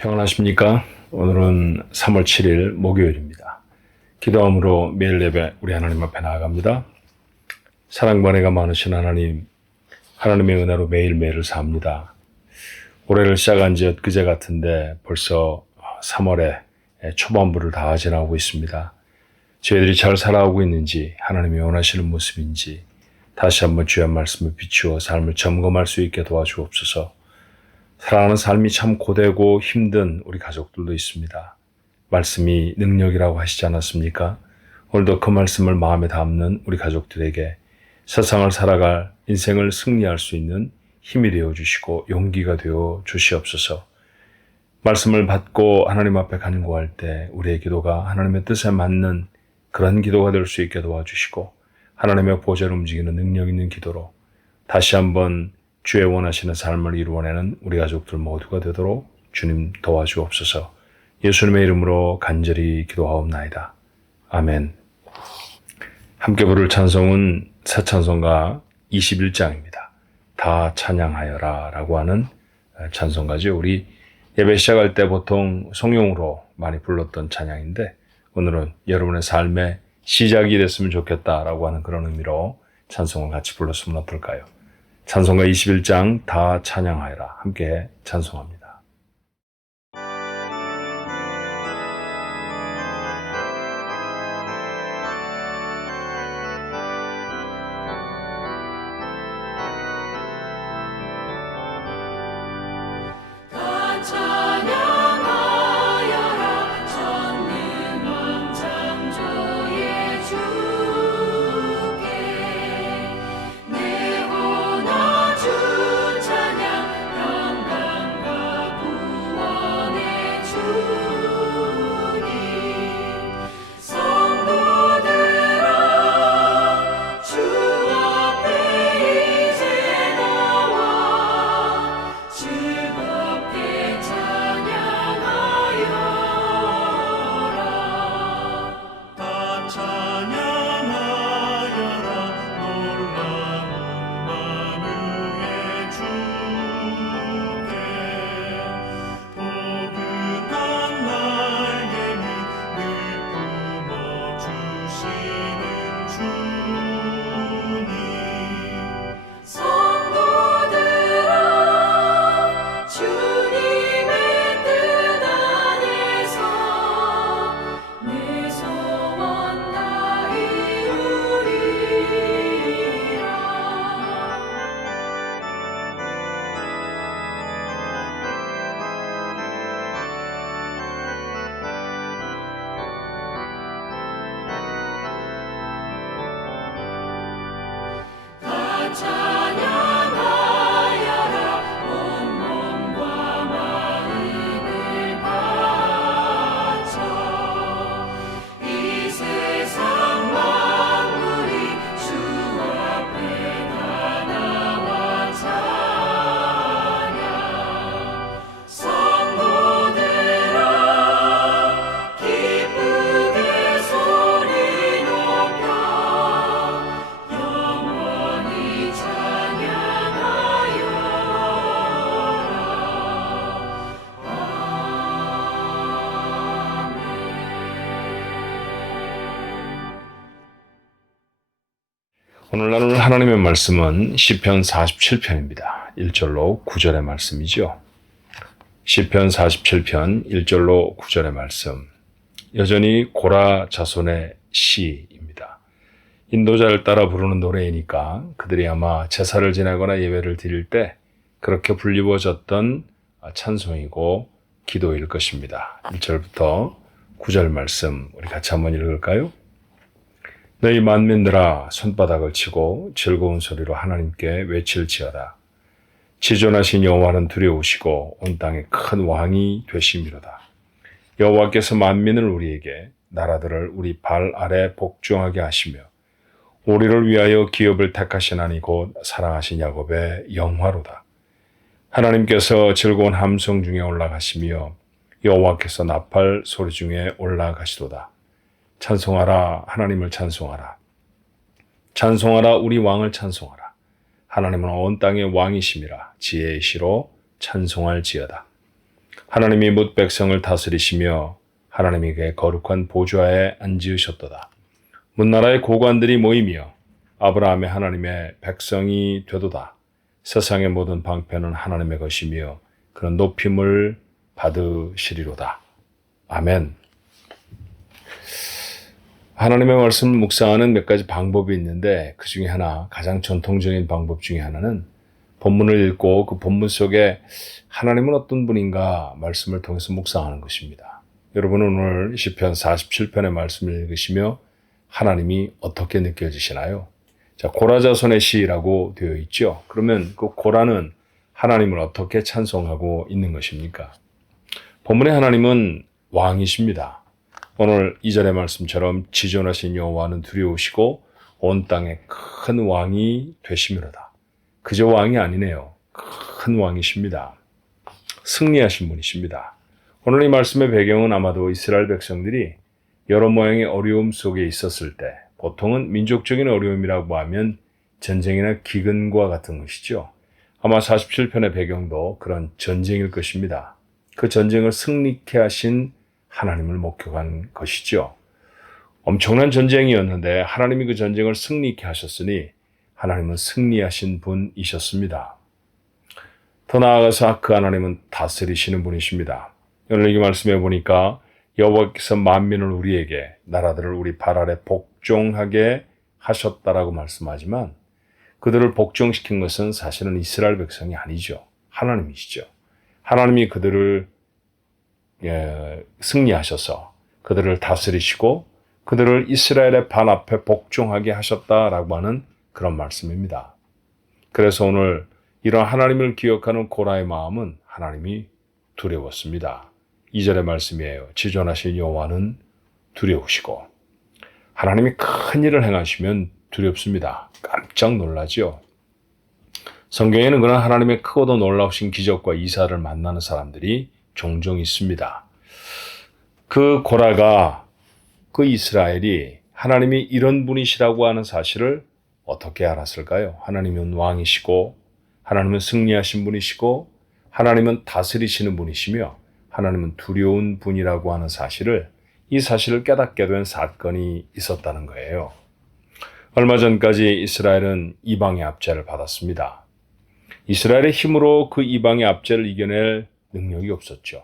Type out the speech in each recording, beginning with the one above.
평안하십니까? 오늘은 3월 7일 목요일입니다. 기도함으로 매일 예배 우리 하나님 앞에 나아갑니다. 사랑과 은혜가 많으신 하나님, 하나님의 은혜로 매일매일을 삽니다. 올해를 시작한 지 엊그제 같은데 벌써 3월에 초반부를 다 지나고 있습니다. 저희들이 잘 살아가고 있는지, 하나님이 원하시는 모습인지 다시 한번 주의 말씀을 비추어 삶을 점검할 수 있게 도와주옵소서. 살아가는 삶이 참 고되고 힘든 우리 가족들도 있습니다. 말씀이 능력이라고 하시지 않았습니까? 오늘도 그 말씀을 마음에 담는 우리 가족들에게 세상을 살아갈 인생을 승리할 수 있는 힘이 되어 주시고 용기가 되어 주시옵소서. 말씀을 받고 하나님 앞에 간구할 때 우리의 기도가 하나님의 뜻에 맞는 그런 기도가 될 수 있게 도와주시고 하나님의 보좌를 움직이는 능력 있는 기도로 다시 한번 주의 원하시는 삶을 이루어내는 우리 가족들 모두가 되도록 주님 도와주옵소서. 예수님의 이름으로 간절히 기도하옵나이다. 아멘. 함께 부를 찬송은 새 찬송가 21장입니다. 다 찬양하여라 라고 하는 찬송가죠. 우리 예배 시작할 때 보통 성용으로 많이 불렀던 찬양인데 오늘은 여러분의 삶의 시작이 됐으면 좋겠다라고 하는 그런 의미로 찬송을 같이 불렀으면 어떨까요? 찬송가 21장 다 찬양하여라. 함께 찬송합니다. 오늘 나눌 하나님의 말씀은 시편 47편입니다. 1절로 9절의 말씀이죠. 시편 47편 1절로 9절의 말씀. 여전히 고라 자손의 시입니다. 인도자를 따라 부르는 노래이니까 그들이 아마 제사를 지내거나 예배를 드릴 때 그렇게 불리워졌던 찬송이고 기도일 것입니다. 1절부터 9절 말씀 우리 같이 한번 읽을까요? 너희 만민들아 손바닥을 치고 즐거운 소리로 하나님께 외칠지어다. 지존하신 여호와는 두려우시고 온 땅에 큰 왕이 되심이로다. 여호와께서 만민을 우리에게 나라들을 우리 발 아래 복종하게 하시며 우리를 위하여 기업을 택하시나니 곧 사랑하신 야곱의 영화로다. 하나님께서 즐거운 함성 중에 올라가시며 여호와께서 나팔 소리 중에 올라가시도다. 찬송하라 하나님을 찬송하라. 찬송하라 우리 왕을 찬송하라. 하나님은 온 땅의 왕이심이라 지혜의 시로 찬송할지어다. 하나님이 뭇 백성을 다스리시며 하나님이 그의 거룩한 보좌에 앉으셨도다. 문나라의 고관들이 모이며 아브라함의 하나님의 백성이 되도다. 세상의 모든 방패는 하나님의 것이며 그런 높임을 받으시리로다. 아멘. 하나님의 말씀을 묵상하는 몇 가지 방법이 있는데 그 중에 하나, 가장 전통적인 방법 중에 하나는 본문을 읽고 그 본문 속에 하나님은 어떤 분인가 말씀을 통해서 묵상하는 것입니다. 여러분은 오늘 시편 47편의 말씀을 읽으시며 하나님이 어떻게 느껴지시나요? 자, 고라자손의 시라고 되어 있죠. 그러면 그 고라는 하나님을 어떻게 찬송하고 있는 것입니까? 본문의 하나님은 왕이십니다. 오늘 2절의 말씀처럼 지존하신 여호와는 두려우시고 온 땅에 큰 왕이 되시미로다. 그저 왕이 아니네요. 큰 왕이십니다. 승리하신 분이십니다. 오늘 이 말씀의 배경은 아마도 이스라엘 백성들이 여러 모양의 어려움 속에 있었을 때, 보통은 민족적인 어려움이라고 하면 전쟁이나 기근과 같은 것이죠. 아마 47편의 배경도 그런 전쟁일 것입니다. 그 전쟁을 승리케 하신 하나님을 목격한 것이죠. 엄청난 전쟁이었는데 하나님이 그 전쟁을 승리케 하셨으니 하나님은 승리하신 분이셨습니다. 더 나아가서 그 하나님은 다스리시는 분이십니다. 오늘 이 말씀해 보니까 여호와께서 만민을 우리에게, 나라들을 우리 발 아래 복종하게 하셨다라고 말씀하지만 그들을 복종시킨 것은 사실은 이스라엘 백성이 아니죠. 하나님이시죠. 하나님이 그들을 승리하셔서 그들을 다스리시고 그들을 이스라엘의 발 앞에 복종하게 하셨다라고 하는 그런 말씀입니다. 그래서 오늘 이런 하나님을 기억하는 고라의 마음은 하나님이 두려웠습니다. 2절의 말씀이에요. 지존하신 여호와는 두려우시고, 하나님이 큰 일을 행하시면 두렵습니다. 깜짝 놀라죠. 성경에는 그런 하나님의 크고도 놀라우신 기적과 이사를 만나는 사람들이 종종 있습니다. 그 고라가, 그 이스라엘이 하나님이 이런 분이시라고 하는 사실을 어떻게 알았을까요? 하나님은 왕이시고 하나님은 승리하신 분이시고 하나님은 다스리시는 분이시며 하나님은 두려운 분이라고 하는 사실을, 이 사실을 깨닫게 된 사건이 있었다는 거예요. 얼마 전까지 이스라엘은 이방의 압제를 받았습니다. 이스라엘의 힘으로 그 이방의 압제를 이겨낼 능력이 없었죠.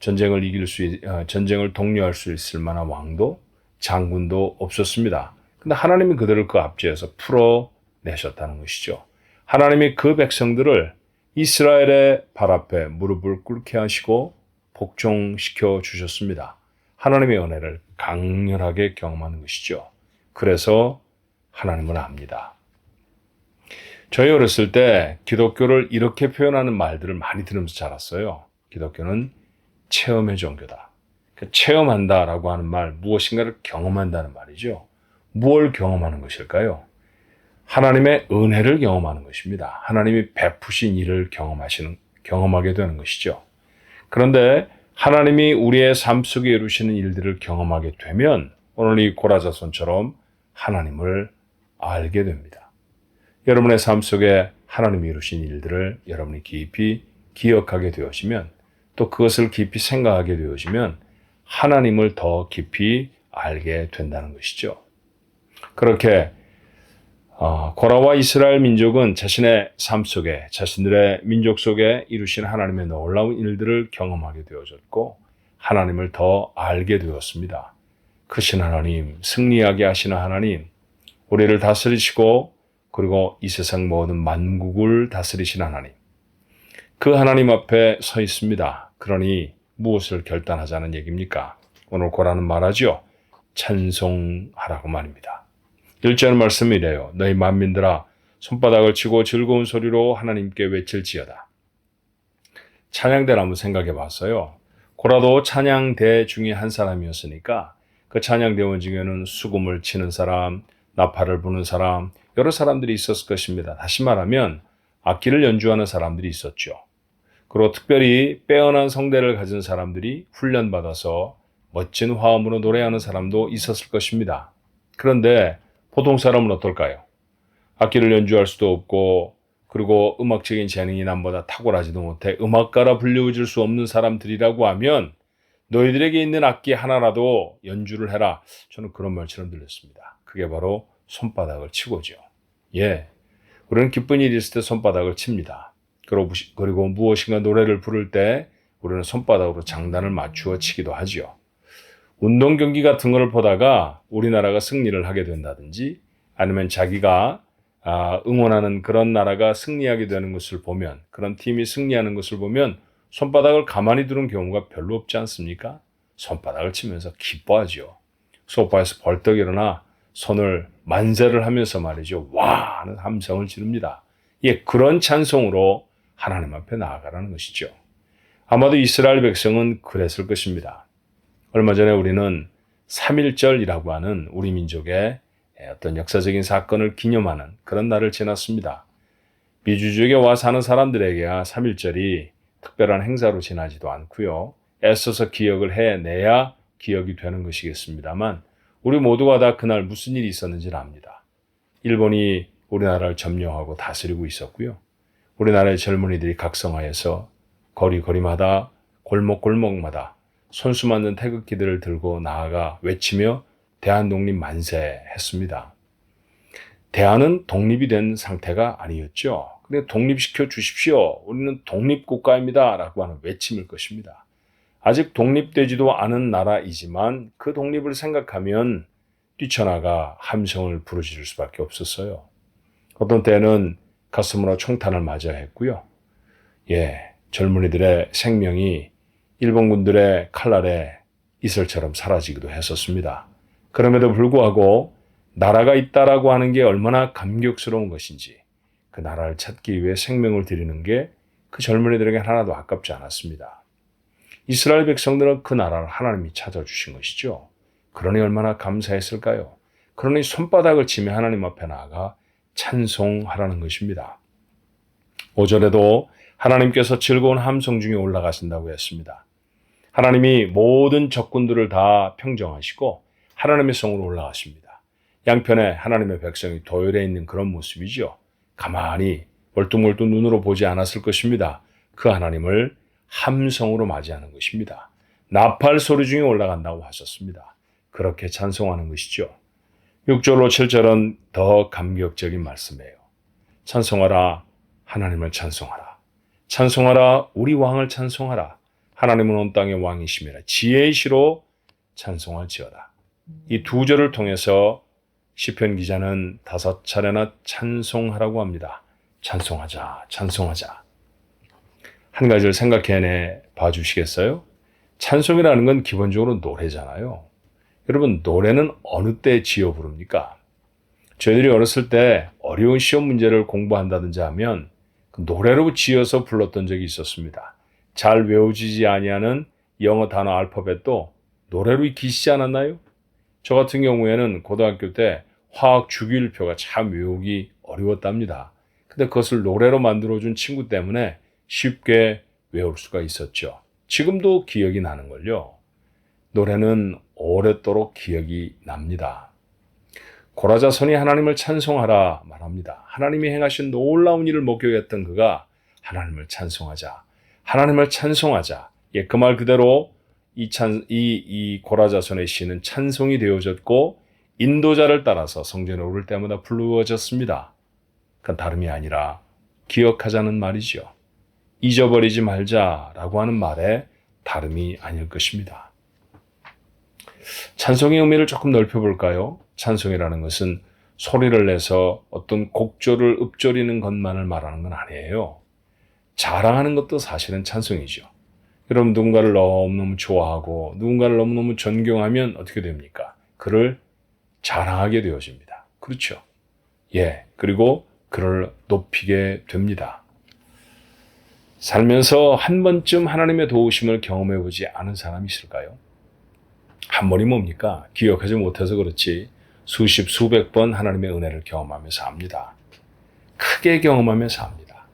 전쟁을 독려할 수 있을 만한 왕도 장군도 없었습니다. 근데 하나님이 그들을 그 압제에서 풀어내셨다는 것이죠. 하나님이 그 백성들을 이스라엘의 발 앞에 무릎을 꿇게 하시고 복종시켜 주셨습니다. 하나님의 은혜를 강렬하게 경험하는 것이죠. 그래서 하나님은 압니다. 저희 어렸을 때 기독교를 이렇게 표현하는 말들을 많이 들으면서 자랐어요. 기독교는 체험의 종교다. 체험한다라고 하는 말, 무엇인가를 경험한다는 말이죠. 무엇을 경험하는 것일까요? 하나님의 은혜를 경험하는 것입니다. 하나님이 베푸신 일을 경험하게 되는 것이죠. 그런데 하나님이 우리의 삶 속에 이루시는 일들을 경험하게 되면 오늘 이 고라자손처럼 하나님을 알게 됩니다. 여러분의 삶 속에 하나님이 이루신 일들을 여러분이 깊이 기억하게 되어지면, 또 그것을 깊이 생각하게 되어지면 하나님을 더 깊이 알게 된다는 것이죠. 그렇게 고라와 이스라엘 민족은 자신의 삶 속에, 자신들의 민족 속에 이루신 하나님의 놀라운 일들을 경험하게 되어졌고 하나님을 더 알게 되었습니다. 크신 하나님, 승리하게 하시는 하나님, 우리를 다스리시고 그리고 이 세상 모든 만국을 다스리신 하나님, 그 하나님 앞에 서 있습니다. 그러니 무엇을 결단하자는 얘기입니까? 오늘 고라는 말하죠. 찬송하라고 말입니다. 1절 말씀이 이래요. 너희 만민들아 손바닥을 치고 즐거운 소리로 하나님께 외칠지어다. 찬양대를 한번 생각해 봤어요. 고라도 찬양대 중에 한 사람이었으니까 그 찬양대원 중에는 수금을 치는 사람, 나팔을 부는 사람, 여러 사람들이 있었을 것입니다. 다시 말하면 악기를 연주하는 사람들이 있었죠. 그리고 특별히 빼어난 성대를 가진 사람들이 훈련받아서 멋진 화음으로 노래하는 사람도 있었을 것입니다. 그런데 보통 사람은 어떨까요? 악기를 연주할 수도 없고 그리고 음악적인 재능이 남보다 탁월하지도 못해 음악가라 불려질 수 없는 사람들이라고 하면 너희들에게 있는 악기 하나라도 연주를 해라. 저는 그런 말처럼 들렸습니다. 그게 바로 손바닥을 치고죠. 예, 우리는 기쁜 일이 있을 때 손바닥을 칩니다. 그리고 무엇인가 노래를 부를 때 우리는 손바닥으로 장단을 맞추어 치기도 하죠. 운동 경기 같은 걸 보다가 우리나라가 승리를 하게 된다든지 아니면 자기가 응원하는 그런 나라가 승리하게 되는 것을 보면, 그런 팀이 승리하는 것을 보면 손바닥을 가만히 두는 경우가 별로 없지 않습니까? 손바닥을 치면서 기뻐하죠. 소파에서 벌떡 일어나 손을 만세를 하면서 말이죠. 와! 하는 함성을 지릅니다. 예, 그런 찬송으로 하나님 앞에 나아가라는 것이죠. 아마도 이스라엘 백성은 그랬을 것입니다. 얼마 전에 우리는 3.1절이라고 하는 우리 민족의 어떤 역사적인 사건을 기념하는 그런 날을 지났습니다. 미주족에 와 사는 사람들에게야 3.1절이 특별한 행사로 지나지도 않고요. 애써서 기억을 해내야 기억이 되는 것이겠습니다만 우리 모두가 다 그날 무슨 일이 있었는지를 압니다. 일본이 우리나라를 점령하고 다스리고 있었고요. 우리나라의 젊은이들이 각성하여서 거리마다 골목마다 손수 맞는 태극기들을 들고 나아가 외치며 대한독립 만세 했습니다. 대한은 독립이 된 상태가 아니었죠. 근데 독립시켜 주십시오. 우리는 독립국가입니다. 라고 하는 외침일 것입니다. 아직 독립되지도 않은 나라이지만 그 독립을 생각하면 뛰쳐나가 함성을 부르짖을 수밖에 없었어요. 어떤 때는 가슴으로 총탄을 맞아야 했고요. 예, 젊은이들의 생명이 일본군들의 칼날에 이슬처럼 사라지기도 했었습니다. 그럼에도 불구하고 나라가 있다라고 하는 게 얼마나 감격스러운 것인지 그 나라를 찾기 위해 생명을 드리는 게 그 젊은이들에게 하나도 아깝지 않았습니다. 이스라엘 백성들은 그 나라를 하나님이 찾아주신 것이죠. 그러니 얼마나 감사했을까요? 그러니 손바닥을 치며 하나님 앞에 나아가 찬송하라는 것입니다. 5절에도 하나님께서 즐거운 함성 중에 올라가신다고 했습니다. 하나님이 모든 적군들을 다 평정하시고 하나님의 성으로 올라가십니다. 양편에 하나님의 백성이 도열해 있는 그런 모습이죠. 가만히 멀뚱멀뚱 눈으로 보지 않았을 것입니다. 그 하나님을 함성으로 맞이하는 것입니다. 나팔 소리 중에 올라간다고 하셨습니다. 그렇게 찬송하는 것이죠. 6절로 7절은 더 감격적인 말씀이에요. 찬송하라, 하나님을 찬송하라. 찬송하라, 우리 왕을 찬송하라. 하나님은 온 땅의 왕이심이라. 지혜의 시로 찬송할지어다. 이 두 절을 통해서 시편 기자는 5차례나 찬송하라고 합니다. 찬송하자, 찬송하자. 한 가지를 생각해내 봐주시겠어요? 찬송이라는 건 기본적으로 노래잖아요. 여러분, 노래는 어느 때 지어 부릅니까? 저희들이 어렸을 때 어려운 시험 문제를 공부한다든지 하면 그 노래로 지어서 불렀던 적이 있었습니다. 잘 외워지지 아니하는 영어 단어 알파벳도 노래로 익히시지 않았나요? 저 같은 경우에는 고등학교 때 화학 주기율표가 참 외우기 어려웠답니다. 근데 그것을 노래로 만들어준 친구 때문에 쉽게 외울 수가 있었죠. 지금도 기억이 나는걸요. 노래는 오랫도록 기억이 납니다. 고라자손이 하나님을 찬송하라 말합니다. 하나님이 행하신 놀라운 일을 목격했던 그가 하나님을 찬송하자, 하나님을 찬송하자. 예, 그 말 그대로 이 고라자손의 시는 찬송이 되어졌고 인도자를 따라서 성전에 오를 때마다 부르어졌습니다. 그건 다름이 아니라 기억하자는 말이죠. 잊어버리지 말자라고 하는 말에 다름이 아닐 것입니다. 찬송의 의미를 조금 넓혀볼까요? 찬송이라는 것은 소리를 내서 어떤 곡조를 읊조리는 것만을 말하는 건 아니에요. 자랑하는 것도 사실은 찬송이죠. 여러분, 누군가를 너무너무 좋아하고 누군가를 너무너무 존경하면 어떻게 됩니까? 그를 자랑하게 되어집니다. 그렇죠? 예, 그리고 그를 높이게 됩니다. 살면서 한 번쯤 하나님의 도우심을 경험해보지 않은 사람이 있을까요? 한 번이 뭡니까? 기억하지 못해서 그렇지 수십 수백 번 하나님의 은혜를 경험하면서 합니다. 크게 경험하면서 합니다.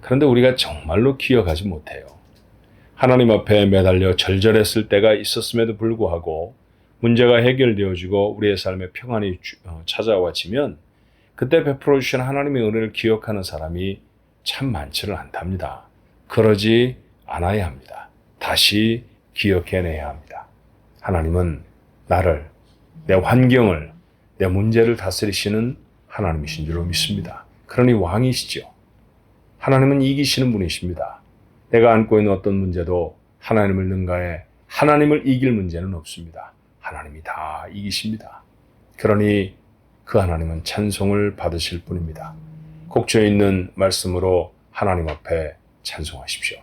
그런데 우리가 정말로 기억하지 못해요. 하나님 앞에 매달려 절절했을 때가 있었음에도 불구하고 문제가 해결되어지고 우리의 삶에 평안이 찾아와지면 그때 베풀어 주신 하나님의 은혜를 기억하는 사람이 참 많지는 않답니다. 그러지 않아야 합니다. 다시 기억해내야 합니다. 하나님은 나를, 내 환경을, 내 문제를 다스리시는 하나님이신 줄로 믿습니다. 그러니 왕이시죠. 하나님은 이기시는 분이십니다. 내가 안고 있는 어떤 문제도 하나님을 능가해 하나님을 이길 문제는 없습니다. 하나님이 다 이기십니다. 그러니 그 하나님은 찬송을 받으실 분입니다. 곡조에 있는 말씀으로 하나님 앞에 찬송하십시오.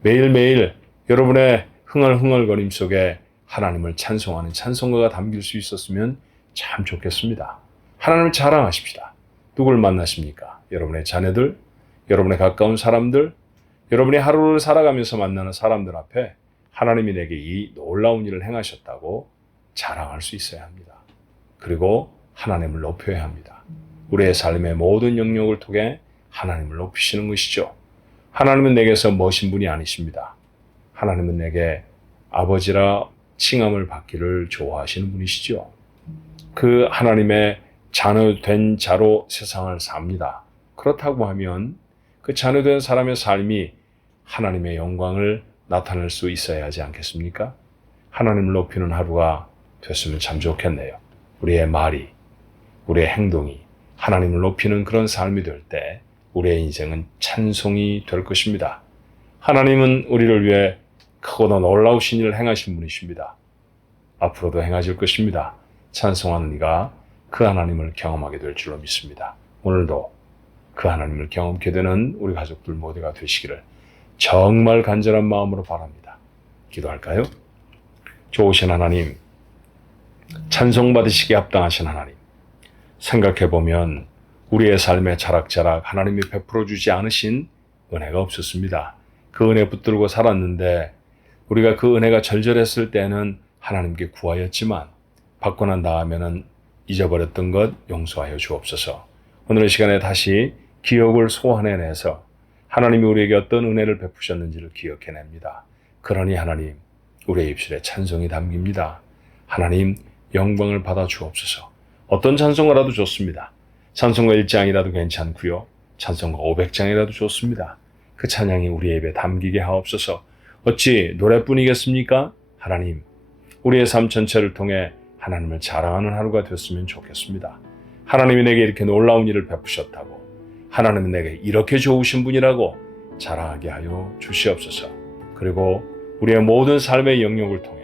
매일매일 여러분의 흥얼흥얼거림 속에 하나님을 찬송하는 찬송가가 담길 수 있었으면 참 좋겠습니다. 하나님을 자랑하십시다. 누굴 만나십니까? 여러분의 자녀들, 여러분의 가까운 사람들, 여러분이 하루를 살아가면서 만나는 사람들 앞에 하나님이 내게 이 놀라운 일을 행하셨다고 자랑할 수 있어야 합니다. 그리고 하나님을 높여야 합니다. 우리의 삶의 모든 영역을 통해 하나님을 높이시는 것이죠. 하나님은 내게서 머신 분이 아니십니다. 하나님은 내게 아버지라 칭함을 받기를 좋아하시는 분이시죠. 그 하나님의 자녀된 자로 세상을 삽니다. 그렇다고 하면 그 자녀된 사람의 삶이 하나님의 영광을 나타낼 수 있어야 하지 않겠습니까? 하나님을 높이는 하루가 됐으면 참 좋겠네요. 우리의 말이, 우리의 행동이 하나님을 높이는 그런 삶이 될 때 우리의 인생은 찬송이 될 것입니다. 하나님은 우리를 위해 크고도 놀라우신 일을 행하신 분이십니다. 앞으로도 행하실 것입니다. 찬송하는 이가 그 하나님을 경험하게 될 줄로 믿습니다. 오늘도 그 하나님을 경험하게 되는 우리 가족들 모두가 되시기를 정말 간절한 마음으로 바랍니다. 기도할까요? 좋으신 하나님, 찬송받으시기에 합당하신 하나님, 생각해보면 우리의 삶의 자락자락 하나님이 베풀어 주지 않으신 은혜가 없었습니다. 그 은혜 붙들고 살았는데 우리가 그 은혜가 절절했을 때는 하나님께 구하였지만 받고 난 다음에는 잊어버렸던 것 용서하여 주옵소서. 오늘 시간에 다시 기억을 소환해내서 하나님이 우리에게 어떤 은혜를 베푸셨는지를 기억해냅니다. 그러니 하나님, 우리의 입술에 찬송이 담깁니다. 하나님, 영광을 받아 주옵소서. 어떤 찬송가라도 좋습니다. 찬송가 1장이라도 괜찮고요. 찬송가 500장이라도 좋습니다. 그 찬양이 우리의 입에 담기게 하옵소서. 어찌 노래뿐이겠습니까? 하나님, 우리의 삶 전체를 통해 하나님을 자랑하는 하루가 됐으면 좋겠습니다. 하나님이 내게 이렇게 놀라운 일을 베푸셨다고, 하나님은 내게 이렇게 좋으신 분이라고 자랑하게 하여 주시옵소서. 그리고 우리의 모든 삶의 영역을 통해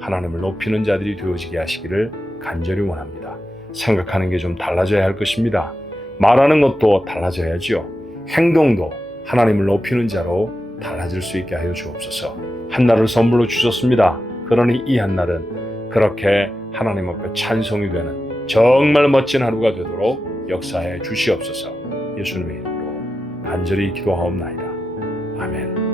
하나님을 높이는 자들이 되어지게 하시기를 간절히 원합니다. 생각하는 게 좀 달라져야 할 것입니다. 말하는 것도 달라져야지요. 행동도 하나님을 높이는 자로 달라질 수 있게 하여 주옵소서. 한날을 선물로 주셨습니다. 그러니 이 한날은 그렇게 하나님 앞에 찬송이 되는 정말 멋진 하루가 되도록 역사해 주시옵소서. 예수님의 이름으로 간절히 기도하옵나이다. 아멘.